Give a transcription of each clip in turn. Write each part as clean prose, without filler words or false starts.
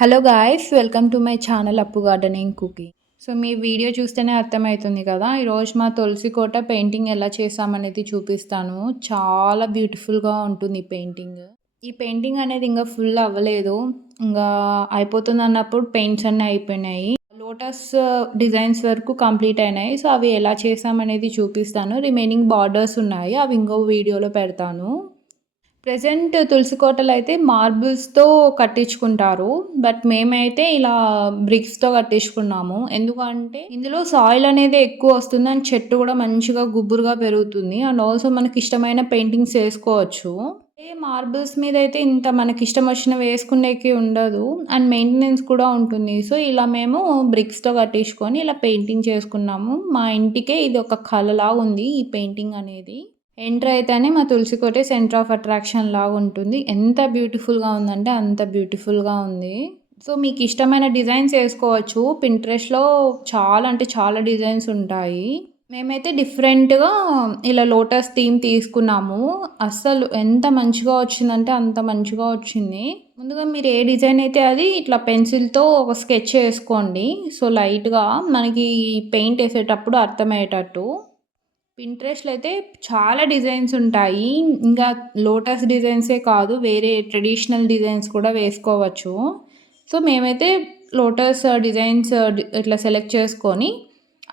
Hello guys, welcome to my channel అప్పు gardening cooking. So మీ video చూస్తేనే అర్థమవుతుంది కదా, ఈరోజు మా తులసి కోట పెయింటింగ్ ఎలా చేసామనేది చూపిస్తాను. చాలా బ్యూటిఫుల్గా ఉంటుంది పెయింటింగ్. ఈ పెయింటింగ్ అనేది ఇంకా ఫుల్ అవ్వలేదు, ఇంకా అయిపోతుంది అన్నప్పుడు పెయింట్స్ అన్నీ అయిపోయినాయి. లోటస్ డిజైన్స్ వరకు కంప్లీట్ అయినాయి. సో అవి ఎలా చేసామనేది చూపిస్తాను. రిమైనింగ్ బార్డర్స్ ఉన్నాయి, అవి ఇంకో వీడియోలో పెడతాను. ప్రెజెంట్ తులసి కోటలు అయితే మార్బుల్స్తో కట్టించుకుంటారు, బట్ మేమైతే ఇలా బ్రిక్స్తో కట్టించుకున్నాము. ఎందుకంటే ఇందులో సాయిల్ అనేది ఎక్కువ వస్తుంది అండ్ చెట్టు కూడా మంచిగా గుబురుగా పెరుగుతుంది. అండ్ ఆల్సో మనకి ఇష్టమైన పెయింటింగ్స్ వేసుకోవచ్చు. మార్బుల్స్ మీద అయితే ఇంత మనకి ఇష్టం వచ్చిన వేసుకునేకి ఉండదు అండ్ మెయింటెనెన్స్ కూడా ఉంటుంది. సో ఇలా మేము బ్రిక్స్తో కట్టించుకొని ఇలా పెయింటింగ్ చేసుకున్నాము. మా ఇంటికే ఇది ఒక కళలా ఉంది ఈ పెయింటింగ్ అనేది. ఎంటర్ అయితేనే మా తులసి కోటే సెంటర్ ఆఫ్ అట్రాక్షన్ లాగా ఉంటుంది. ఎంత బ్యూటిఫుల్గా ఉందంటే అంత బ్యూటిఫుల్గా ఉంది. సో మీకు ఇష్టమైన డిజైన్స్ వేసుకోవచ్చు. పింట్రెస్ట్లో చాలా అంటే చాలా డిజైన్స్ ఉంటాయి. మేమైతే డిఫరెంట్గా ఇలా లోటస్ థీమ్ తీసుకున్నాము. అస్సలు ఎంత మంచిగా వచ్చిందంటే అంత మంచిగా వచ్చింది. ముందుగా మీరు ఏ డిజైన్ అయితే అది ఇట్లా పెన్సిల్తో ఒక స్కెచ్ వేసుకోండి. సో లైట్గా మనకి పెయింట్ వేసేటప్పుడు అర్థమయ్యేటట్టు. పింట్రెస్ట్‌లో అయితే చాలా డిజైన్స్ ఉంటాయి. ఇంకా లోటస్ డిజైన్సే కాదు, వేరే ట్రెడిషనల్ డిజైన్స్ కూడా వేసుకోవచ్చు. సో మేమైతే లోటస్ డిజైన్స్ ఇట్లా సెలెక్ట్ చేసుకొని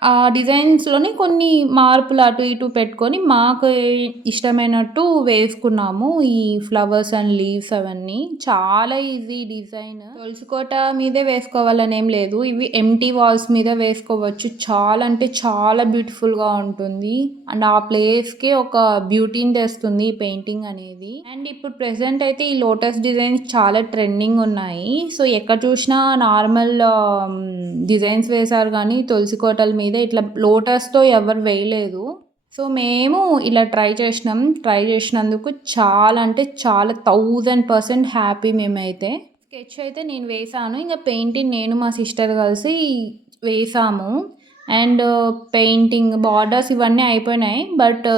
ఆ డిజైన్స్‌లోని కొన్ని మార్పులు అటు ఇటు పెట్టుకొని మాకు ఇష్టమైనట్టు వేసుకున్నాము. ఈ ఫ్లవర్స్ అండ్ లీవ్స్ అవన్నీ. చాలా ఈజీ డిజైన్. తులసికోట మీదే వేసుకోవాలని ఏం లేదు. ఇవి ఎంప్టీ వాల్స్ మీద వేసుకోవచ్చు. చాలా అంటే చాలా బ్యూటిఫుల్‌గా ఉంటుంది. అండ్ ఆ ప్లేస్‌కి ఒక బ్యూటీని తెస్తుంది ఈ పెయింటింగ్ అనేది. అండ్ ఇప్పుడు ప్రెజెంట్ అయితే ఈ లోటస్ డిజైన్స్ చాలా ట్రెండింగ్ ఉన్నాయి. సో ఎక్కడ చూసినా నార్మల్ డిజైన్స్ వేశారు కానీ తులసి కోటల మీద ఇట్లా లోటస్తో ఎవరు వేయలేదు. సో మేము ఇలా ట్రై చేసినందుకు చాలా అంటే చాలా 1000% హ్యాపీ మేమైతే. స్కెచ్ అయితే నేను వేసాను, ఇంకా పెయింటింగ్ నేను మా సిస్టర్ కలిసి వేసాము. అండ్ పెయింటింగ్ బార్డర్స్ ఇవన్నీ అయిపోయినాయి, బట్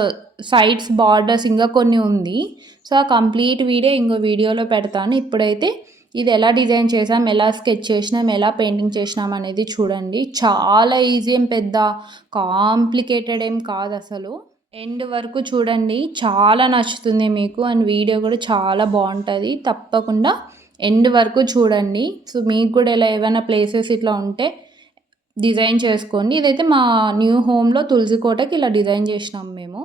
సైడ్స్ బార్డర్స్ ఇంకా కొన్ని ఉంది. సో ఆ కంప్లీట్ వీడియో ఇంకో వీడియోలో పెడతాను. ఇప్పుడైతే ఇది ఎలా డిజైన్ చేసాం, ఎలా స్కెచ్ చేసినాం, ఎలా పెయింటింగ్ చేసినాం అనేది చూడండి. చాలా ఈజీ, ఏం పెద్ద కాంప్లికేటెడ్ ఏం కాదు అసలు. ఎండ్ వరకు చూడండి, చాలా నచ్చుతుంది మీకు. అండ్ వీడియో కూడా చాలా బాగుంటుంది. తప్పకుండా ఎండ్ వరకు చూడండి. సో మీకు కూడా ఇలా ఏమైనా ప్లేసెస్ ఇట్లా ఉంటే డిజైన్ చేసుకోండి. ఇదైతే మా న్యూ హోమ్లో తులసి కోటకి ఇలా డిజైన్ చేసినాం మేము.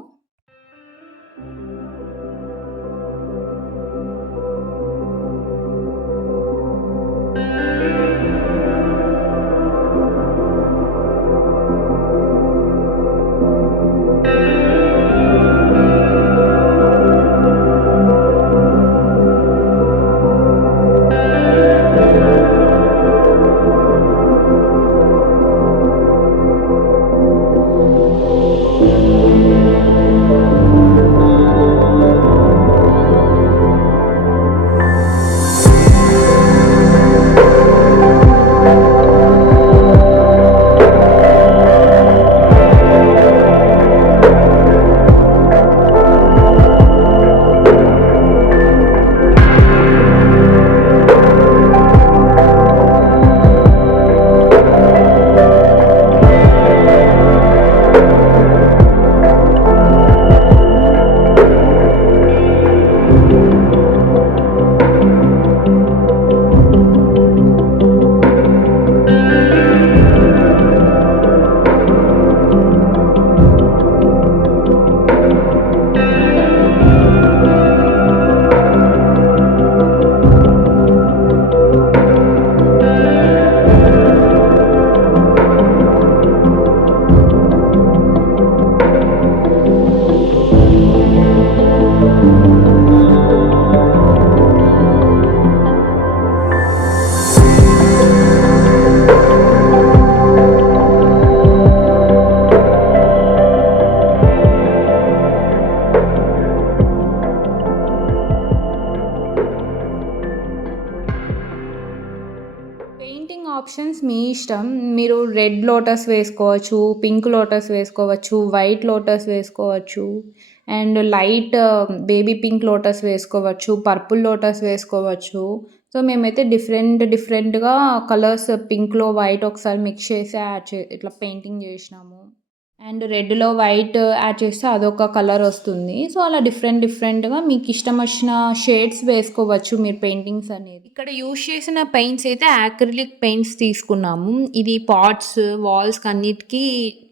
పెయింటింగ్ ఆప్షన్స్ మీ ఇష్టం. మీరు రెడ్ లోటస్ వేసుకోవచ్చు, పింక్ లోటస్ వేసుకోవచ్చు, వైట్ లోటస్ వేసుకోవచ్చు, and light baby pink lotus వేసుకోవచ్చు, పర్పుల్ లోటస్ వేసుకోవచ్చు. సో సో, మేమైతే డిఫరెంట్‌గా కలర్స్ పింక్‌లో వైట్ ఒకసారి మిక్స్ చేసి ఇట్లా పెయింటింగ్ జేసినాము. అండ్ రెడ్‌లో వైట్ యాడ్ చేస్తే అదొక కలర్ వస్తుంది. సో, అలా డిఫరెంట్‌గా మీకిష్టమొచ్చిన షేడ్స్ వేసుకోవచ్చు మీరు పెయింటింగ్స్ అనేది. ఇక్కడ యూజ్ చేసిన పెయింట్స్ అయితే యాక్రిలిక్ పెయింట్స్ తీసుకున్నాము. ఇది పాట్స్, వాల్స్‌కి అన్నిటికి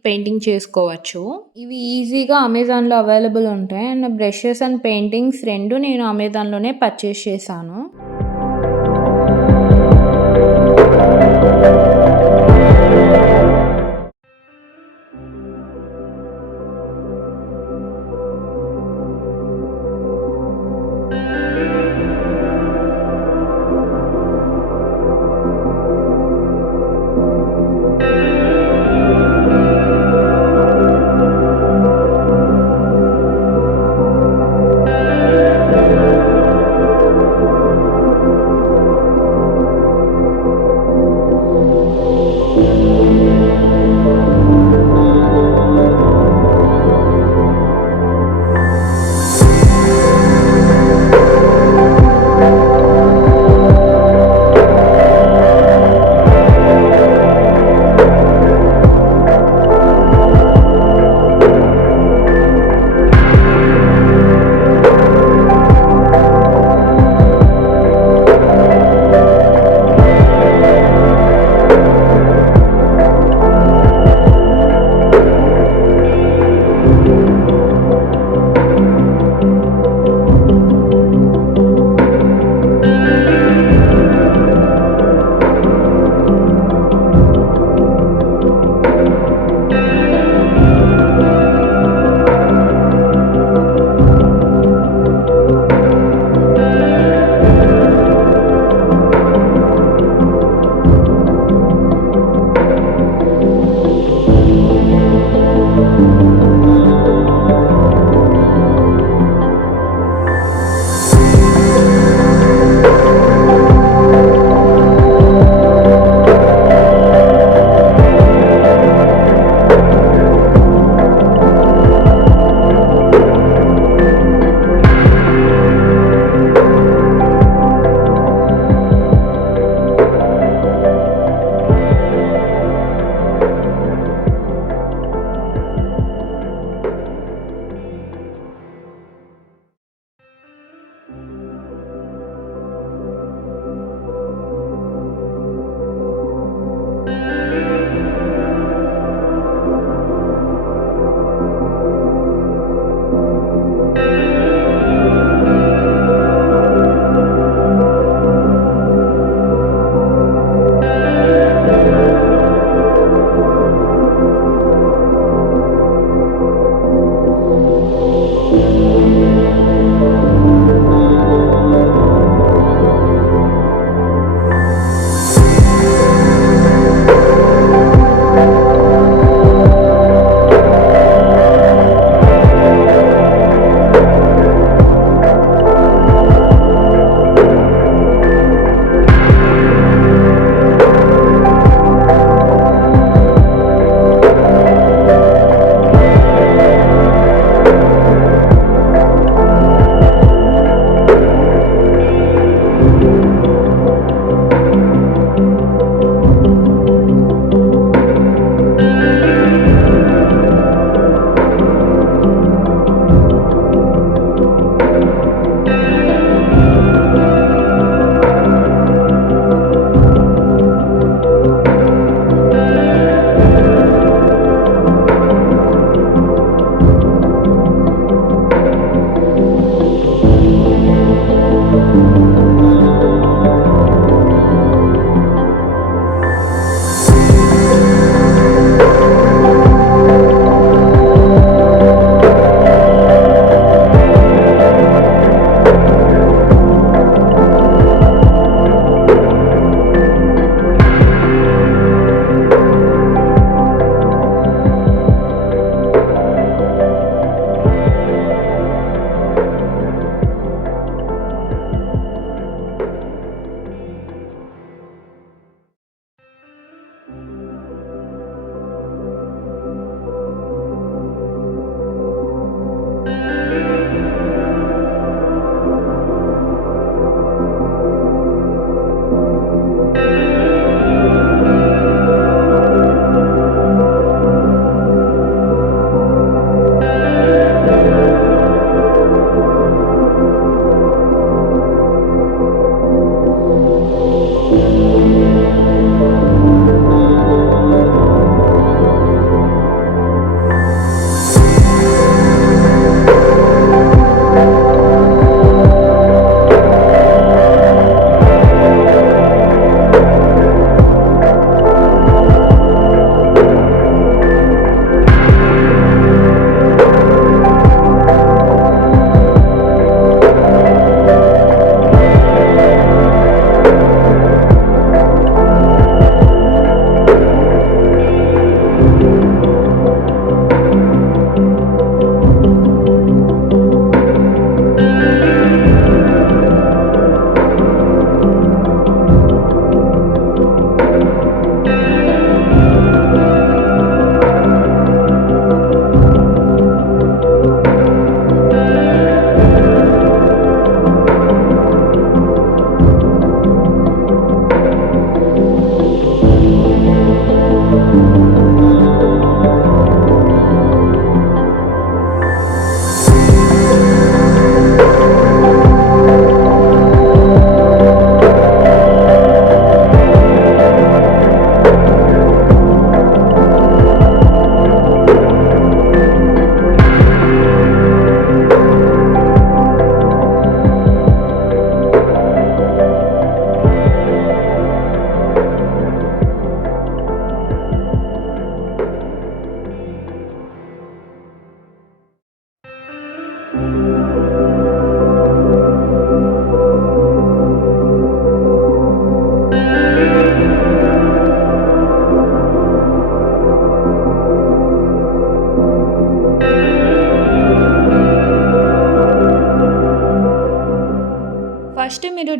పెయింటింగ్ చేసుకోవచ్చు. ఇవి ఈజీగా అమెజాన్‌లో అవైలబుల్ ఉంటాయి. అండ్ బ్రషెస్ అండ్ పెయింటింగ్స్ 2 నేను అమెజాన్‌లోనే పర్చేస్ చేశాను.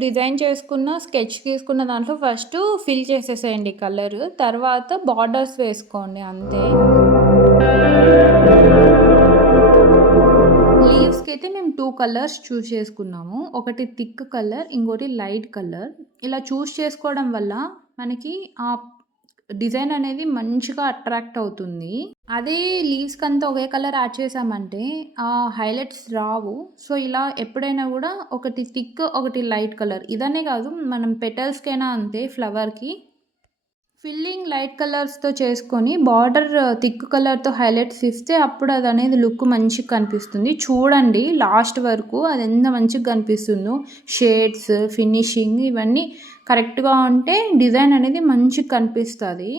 డిజైన్ చేసుకున్న స్కెచ్ తీసుకున్న దాంట్లో ఫస్ట్ ఫిల్ చేసేసేయండి కలర్. తర్వాత బార్డర్స్ వేసుకోండి అంతే. లీవ్స్‌కి అయితే మేము 2 కలర్స్ చూస్ చేసుకున్నాము. ఒకటి థిక్ కలర్, ఇంకోటి లైట్ కలర్. ఇలా చూస్ చేసుకోవడం వల్ల మనకి ఆ డిజైన్ అనేది మంచిగా అట్రాక్ట్ అవుతుంది. అదే లీవ్స్‌కంతా ఒకే కలర్ యాడ్ చేశామంటే ఆ హైలైట్స్ రావు. సో, ఇలా ఎప్పుడైనా గూడా ఒకటి థిక్, ఒకటి లైట్ కలర్ ఇదనే కాదు మనం పెటల్స్‌కైనా అంతే ఫ్లవర్‌కి ఫిల్లింగ్ లైట్ కలర్స్‌తో చేసుకొని బార్డర్ థిక్ కలర్‌తో హైలైట్స్ ఇస్తే అప్పుడు అదనేది లుక్ మంచిగా కనిపిస్తుంది. చూడండి లాస్ట్ వరకు అది ఎంత మంచిగా కనిపిస్తుందో. షేడ్స్, ఫినిషింగ్ ఇవన్నీ కరెక్ట్‌గా ఉంటే డిజైన్ అనేది మంచిగా కనిపిస్తది.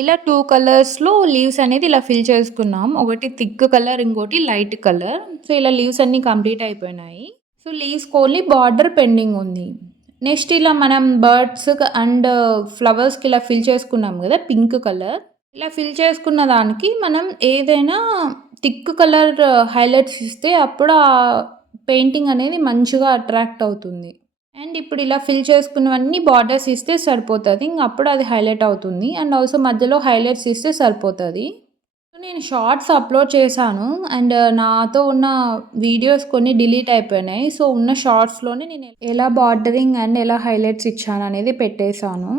ఇలా 2 కలర్స్‌లో లీవ్స్ అనేది ఇలా ఫిల్ చేసుకున్నాం. ఒకటి థిక్ కలర్, ఇంకోటి లైట్ కలర్. సో, ఇలా లీవ్స్ అన్నీ కంప్లీట్ అయిపోయినాయి. సో, లీవ్స్‌కి ఓన్లీ బార్డర్ పెండింగ్ ఉంది. నెక్స్ట్ ఇలా మనం బర్డ్స్ అండ్ ఫ్లవర్స్‌కి ఇలా ఫిల్ చేసుకున్నాం గదా! Pink colour. ఇలా ఫిల్ చేసుకున్న దానికి మనం ఏదైనా థిక్ కలర్ హైలైట్స్ ఇస్తే అప్పుడు ఆ పెయింటింగ్ అనేది మంచిగా అట్రాక్ట్ అవుతుంది. అండ్ ఇప్పుడు ఇలా ఫిల్ చేసుకున్నవన్నీ బార్డర్స్ ఇస్తే సరిపోతది. ఇంక అప్పుడు అది హైలైట్ అవుతుంది. అండ్ ఆల్సో మధ్యలో హైలైట్స్ ఇస్తే సరిపోతది. సో, నేను షార్ట్స్ అప్‌లోడ్ చేశాను. అండ్ నాతో ఉన్న వీడియోస్ కొన్ని డిలీట్ అయిపోయినాయి. సో, ఉన్న షార్ట్స్‌లోనే నేను ఎలా బార్డరింగ్ అండ్ ఎలా హైలైట్స్ ఇచ్చాననేది పెట్టేశాను.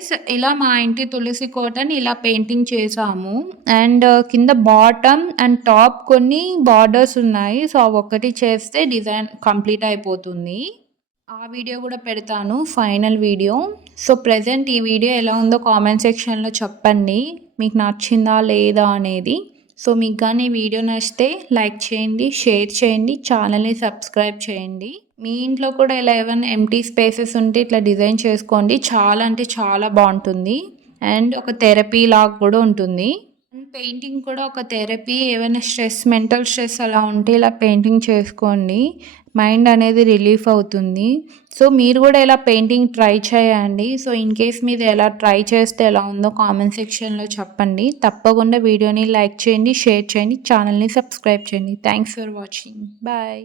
గైస్ ఇలా మా ఇంటి తులసి కోటని ఇలా పెయింటింగ్ చేసాము. అండ్ కింద బాటమ్ అండ్ టాప్ కొన్ని బార్డర్స్ ఉన్నాయి. సో అవి ఒక్కటి చేస్తే డిజైన్ కంప్లీట్ అయిపోతుంది. ఆ వీడియో కూడా పెడతాను, ఫైనల్ వీడియో. సో ప్రెజెంట్ ఈ వీడియో ఎలా ఉందో కామెంట్ సెక్షన్లో చెప్పండి, మీకు నచ్చిందా లేదా అనేది. సో మీకు కానీ ఈ వీడియో నచ్చితే లైక్ చేయండి, షేర్ చేయండి, ఛానల్ని సబ్స్క్రైబ్ చేయండి. మీ ఇంట్లో కూడా ఇలా ఏమైనా ఎంటీ స్పేసెస్ ఉంటే ఇట్లా డిజైన్ చేసుకోండి, చాలా అంటే చాలా బాగుంటుంది. అండ్ ఒక థెరపీ లాగా కూడా ఉంటుంది. అండ్ పెయింటింగ్ కూడా ఒక థెరపీ. ఏమైనా స్ట్రెస్, మెంటల్ స్ట్రెస్ అలా ఉంటే ఇలా పెయింటింగ్ చేసుకోండి, మైండ్ అనేది రిలీఫ్ అవుతుంది. సో మీరు కూడా ఇలా పెయింటింగ్ ట్రై చేయండి. సో ఇన్ కేస్ మీరు ఎలా ట్రై చేస్తే ఎలా ఉందో కామెంట్ సెక్షన్లో చెప్పండి. తప్పకుండా వీడియోని లైక్ చేయండి, షేర్ చేయండి, ఛానల్ని సబ్స్క్రైబ్ చేయండి. Thanks for watching. బాయ్.